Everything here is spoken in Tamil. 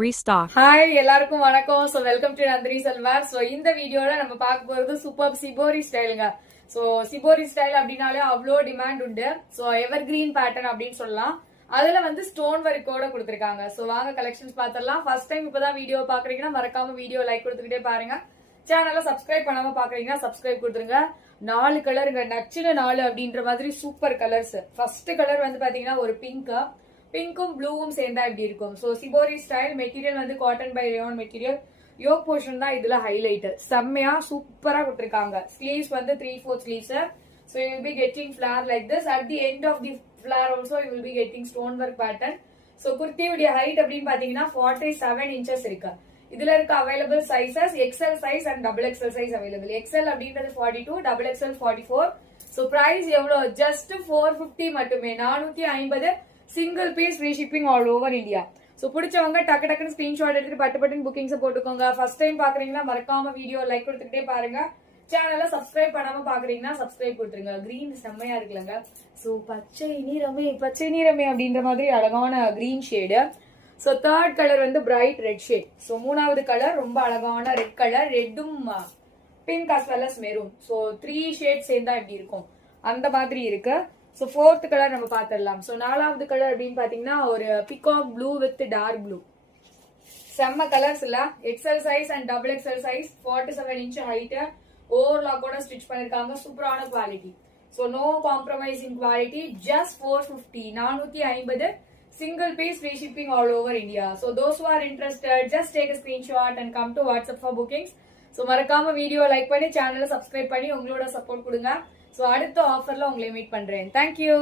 Restock. ஹாய் எல்லாருக்கும் வணக்கம். ஸோ வெல்கம் டு நந்தினி செல்வார். ஸோ இந்த வீடியோல நம்ம பார்க்க போறது சூப்பர் சிபோரி ஸ்டைலுங்க. ஸோ சிபோரி ஸ்டைல் அப்படின்னாலே அவ்வளோ டிமாண்ட் உண்டு. ஸோ எவர் கிரீன் பேட்டர்ன் அப்படின்னு சொல்லலாம். அதுல வந்து ஸ்டோன் ஒர்க்கோட கொடுத்துருக்காங்க. ஸோ வாங்க கலெக்ஷன்ஸ் பார்த்துடலாம். ஃபர்ஸ்ட் டைம் இப்பதான் வீடியோ பாக்குறீங்கன்னா மறக்காம வீடியோ லைக் கொடுத்துக்கிட்டே பாருங்க. சேனலை சப்ஸ்கிரைப் பண்ணாம பாக்குறீங்கன்னா சப்ஸ்கிரைப் கொடுத்துருங்க. 4 கலருங்க, நச்சுன்னு 4 அப்படின்ற மாதிரி சூப்பர் கலர்ஸ். ஃபர்ஸ்ட் கலர் வந்து பாத்தீங்கன்னா ஒரு பிங்க்கும் ப்ளூவும் சேர்ந்தா இப்படி இருக்கும். ஸோ சிபோரி ஸ்டைல் மெட்டீரியல் வந்து cotton by rayon material. Yoke portion தான் இதுல ஹைலைட். செம்மையா சூப்பரா கொடுத்திருக்காங்க. ஸ்லீவ்ஸ் வந்து 3/4 sleeves. So you will be getting flare like this. At the end of the flare also you will be getting stone work pattern. So குர்த்தியுடைய ஹைட் அப்படின்னு பாத்தீங்கன்னா 47 இன்ச்சஸ் இருக்கு. இதுல இருக்க available sizes XL size and double XL size available. XL அப்படின்றது 42, டபுள் எக்ஸ்எல் 44. ஸோ பிரைஸ் எவ்வளவு? ஜஸ்ட் 450 மட்டுமே. 450. Single piece free shipping all over India. So பிடிச்சவங்க டக்கு டக்குன்னு ஸ்கிரீன்ஷாட் எடுத்துட்டு பட்டு புக்கிங்ஸ் போட்டுக்கோங்க. ஃபர்ஸ்ட் டைம் பாக்குறீங்கன்னா மறக்காம வீடியோ லைக் கொடுத்துக்கிட்டே பாருங்க. சேனலை சப்ஸ்கிரைப் பண்ணாம பாக்குறீங்கன்னா சப்ஸ்கிரைப் கொடுத்துருங்க. கிரீன் செம்மையா இருக்குல்லங்க. ஸோ பச்சை நீரமே அப்படின்ற மாதிரி அழகான green shade. So third colour வந்து பிரைட் ரெட் ஷேட். ஸோ மூணாவது கலர் ரொம்ப அழகான ரெட் கலர். ரெட்டும் pink as well as maroon. So 3 shade சேர்ந்தா எப்படி இருக்கும் அந்த மாதிரி இருக்கு. ஸோ ஃபோர்த் கலர் நம்ம பார்த்துடலாம். ஸோ 4வது கலர் அப்படின்னு பாத்தீங்கன்னா ஒரு peacock blue with dark blue. செம்ம கலர்ஸ் இல்ல. XL size and double XL size. 47 inch height. ஓவர்லாக்கோட ஸ்டிச் பண்ணிருக்காங்க. சூப்பரான quality. So no compromise in quality. Just 450. 450. Single piece free shipping all over India. So those who are interested, just take a screenshot and come to WhatsApp for bookings. So மறக்காம வீடியோ லைக் பண்ணி சேனலை சப்ஸ்கிரைப் பண்ணி உங்களோட சப்போர்ட் கொடுங்க. ஸோ அடுத்த ஆஃபர்ல உங்களை மீட் பண்றேன். தேங்க்யூ.